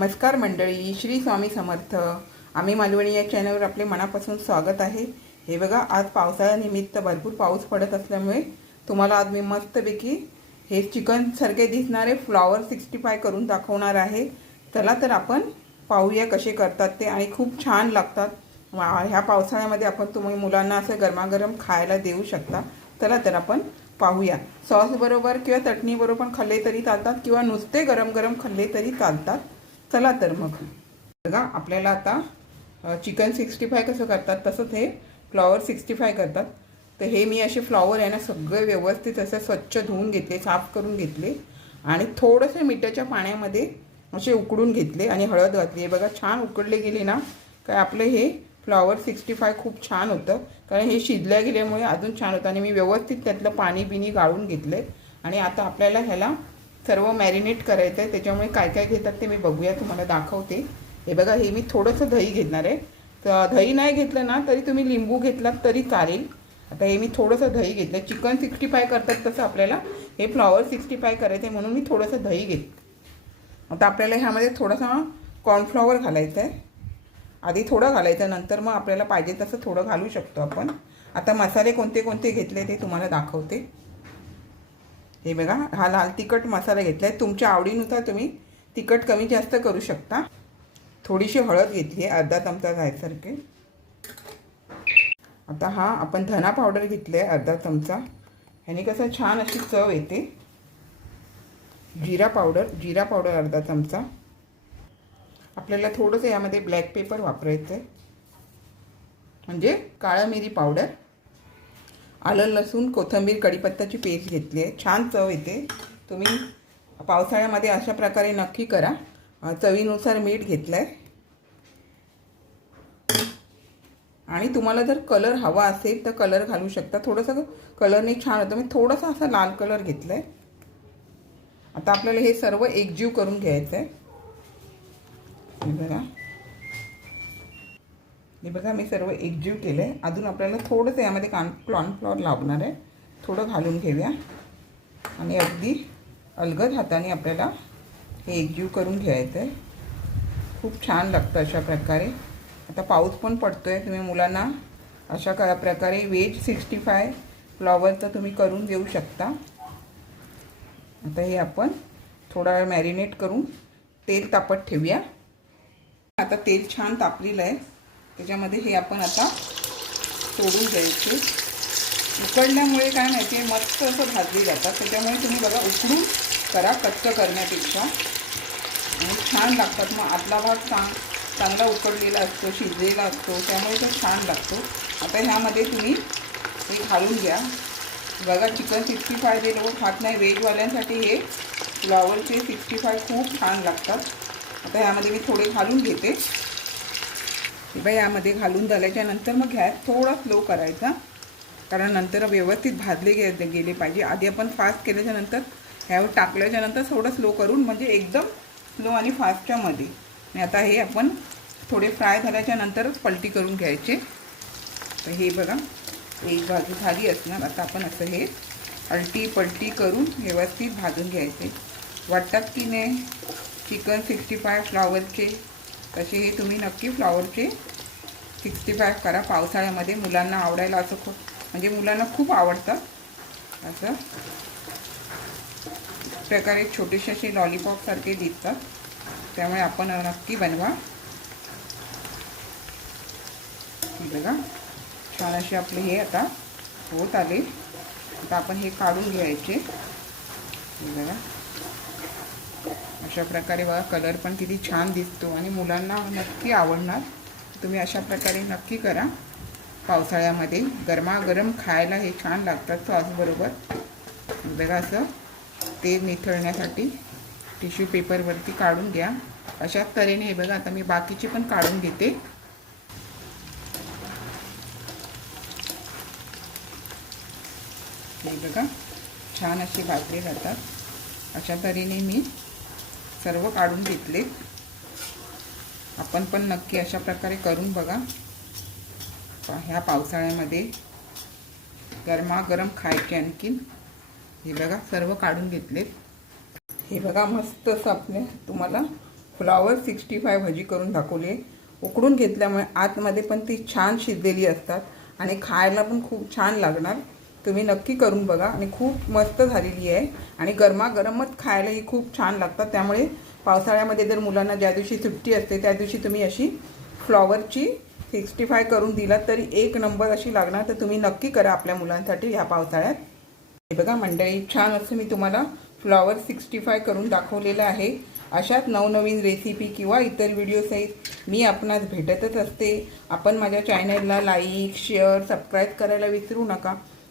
नमस्कार मंडळी श्री स्वामी समर्थ. आम्ही मालवणी या चॅनलवर आपले मनापासून स्वागत आहे. हे बघा आज पावसाळ्यानिमित्त भरपूर पाऊस पडत असल्यामुळे तुम्हाला आज मी मस्तपैकी हे चिकनसारखे दिसणारे फ्लॉवर सिक्स्टी फाय करून दाखवणार आहे. चला तर आपण पाहूया कसे करतात ते आणि खूप छान लागतात. ह्या पावसाळ्यामध्ये आपण तुम्ही मुलांना असं गरमागरम खायला देऊ शकता. चला तर आपण पाहूया. सॉस बरोबर किंवा चटणी बरोबर पण खाल्ले तरी चालतात किंवा नुसते गरम गरम खाल्ले तरी चालतात. चला तर मग. बघा आपल्याला आता चिकन सिक्स्टी फाय कसं करतात तसंच हे फ्लॉवर सिक्स्टी फाय करतात. तर हे मी असे फ्लॉवर आहे ना सगळे व्यवस्थित असं स्वच्छ धुवून घेतले साफ करून घेतले. आणि थोडंसं मिठाच्या पाण्यामध्ये असे उकडून घेतले आणि हळद घातली. हे बघा छान उकडले गेले ना काय आपलं हे फ्लॉवर सिक्स्टी फाय खूप छान होतं. कारण हे शिजल्या गेल्यामुळे अजून छान होतं. आणि मी व्यवस्थित त्यातलं पाणी बिणी गाळून घेतलं आणि आता आपल्याला ह्याला सर्व मॅरिनेट करायचं आहे त्याच्यामुळे काय काय घेतात ते मी बघूया तुम्हाला दाखवते. हे बघा हे मी थोडंसं दही घेणार आहे. तर दही नाही घेतलं ना तरी तुम्ही लिंबू घेतलात तरी चालेल. आता हे मी थोडंसं दही घेतलं. चिकन सिक्स्टी फाय करतात तसं आपल्याला. हे फ्लॉवर सिक्स्टी फाय करायचं आहे म्हणून मी थोडंसं दही घेत आता आपल्याला ह्यामध्ये थोडासा कॉर्नफ्लॉवर घालायचं आहे आधी थोडं घालायचं नंतर मग आपल्याला पाहिजे तसं थोडं घालू शकतो आपण. आता मसाले कोणते कोणते घेतले ते तुम्हाला दाखवते. हे बघा हा लाल तिखट मसाला घेतला आहे तुमच्या आवडीनुसार तुम्ही तिखट कमी जास्त करू शकता. थोडीशी हळद घेतली आहे अर्धा चमचा जायसारखे. आता हा आपण धना पावडर घेतली आहे अर्धा चमचा. ह्याने कसं छान अशी चव येते. जिरा पावडर जिरा पावडर अर्धा चमचा. आपल्याला थोडंसं यामध्ये ब्लॅक पेपर वापरायचं आहे म्हणजे काळा मिरी पावडर आलं लसूण कोथिंबीर कढीपत्ताची पेस्ट घेतली आहे. छान चव येते. तुम्ही पावसाळ्यामध्ये अशा प्रकारे नक्की करा. चवीनुसार मीठ घेतलं आहे आणि तुम्हाला जर कलर हवा असेल तर कलर घालू शकता. थोडंसं कलरने छान होतं. मी थोडंसं असा लाल कलर घेतला आहे आता आपल्याला हे सर्व एकजीव करून घ्यायचं आहे हे बघा. हे बघा मी सर्व एकजीव केलं. आहे अजून आपल्याला थोडंसं यामध्ये कान कॉर्नफ्लॉवर लावणार आहे. थोडं घालून घेऊया. आणि अगदी अलगद हाताने आपल्याला हे एकजीव करून घ्यायचं आहे खूप छान लागतं अशा प्रकारे. आता पाऊस पण पडतो आहे तुम्ही मुलांना अशा का प्रकारे वेज सिक्स्टी फाय फ्लॉवरचं तुम्ही करून देऊ शकता. आता हे आपण थोडा वेळ मॅरिनेट करून तेल तापत ठेवूया. आता तेल छान तापलेलं आहे त्याच्यामध्ये हे आपण आता सोडून द्यायचे उकडल्यामुळे काय माहिती आहे मस्त असं भाजली जातात. त्याच्यामुळे तुम्ही बघा उकडून करा कच्च करण्यापेक्षा. आणि छान लागतात. मग आतला भाग चांग चांगला उकडलेला असतो शिजलेला असतो त्यामुळे तो छान लागतो. आता ह्यामध्ये तुम्ही हे घालून घ्या. बघा चिकन सिक्स्टी फाय जे लोक खात नाही व्हेजवाल्यांसाठी हे फ्लॉवरचे सिक्स्टी फाय खूप छान लागतात. आता ह्यामध्ये मी थोडे घालून घेते. हे यामध्ये घालून झाल्याच्यानंतर मग गॅस थोडा स्लो करायचा. कारण नंतर व्यवस्थित भाजले गे गेले पाहिजे. आधी आपण फास्ट केल्याच्यानंतर ह्यावर टाकल्याच्या नंतर थोडं स्लो करून म्हणजे एकदम स्लो आणि फास्टच्यामध्ये आणि आता हे आपण थोडे फ्राय झाल्याच्या नंतरच पलटी करून घ्यायचे. तर हे बघा एक बाजू झाली असणार. आता आपण असं हे अलटी पलटी करून व्यवस्थित भाजून घ्यायचे. वाटतात की नाही? चिकन सिक्स्टी फाय फ्लावरचे तसे हे तुम्ही नक्की फ्लावरचे सिक्स्टी फाय करा. पावसाळ्यामध्ये मुलांना आवडायला असं खूप म्हणजे मुलांना खूप आवडतात असं. प्रकारे छोटेसे असे लॉलीपॉपसारखे दिसतात. त्यामुळे आपण नक्की बनवा. बघा. छान असे आपले हे आता होत आले. आता आपण हे काढून घ्यायचे. बघा. अशा प्रकारे बघा कलर पण किती छान दिसतो आणि मुलांना नक्की आवडणार. तुम्ही अशा प्रकारे नक्की करा. पावसाळ्यामध्ये गरमागरम खायला हे छान लागतात सॉसबरोबर बघा असं ते निथळण्यासाठी टिश्यू पेपरवरती काढून घ्या. अशाच तऱ्हेने हे बघा आता मी बाकीचे पण काढून घेते. हे बघा छान असे भाजले जातात अशा तऱ्हेने मी सर्व काढून घेतले. आपण पण नक्की अशा प्रकारे करून बघा. ह्या पावसाळ्यामध्ये गरमागरम खायचे आणखीन. हे बघा सर्व काढून घेतलेत हे बघा मस्त असं आपल्या तुम्हाला फ्लॉवर सिक्स्टी फाय भजी करून दाखवली. आहे उकडून घेतल्यामुळे आतमध्ये पण ती छान शिजलेली असतात. आणि खायला पण खूप छान लागणार. तुम्ही नक्की करून बघा. आणि खूप मस्त झालेली आहे. आणि गरमागरमच खायलाही खूप छान लागतात. त्यामुळे पावसाळ्यामध्ये जर मुलांना ज्या दिवशी सुट्टी असते त्या दिवशी तुम्ही अशी फ्लॉवरची सिक्स्टी फाय करून दिलात तरी एक नंबर अशी लागणार. तर तुम्ही नक्की करा आपल्या मुलांसाठी ह्या पावसाळ्यात. हे बघा मंडळी छान असं मी तुम्हाला फ्लॉवर सिक्स्टी फाय करून दाखवलेलं आहे. अशाच नवनवीन रेसिपी किंवा इतर व्हिडिओसहित मी आपणास भेटतच असते. आपण माझ्या चॅनलला लाईक शेअर सबस्क्राईब करायला विसरू नका.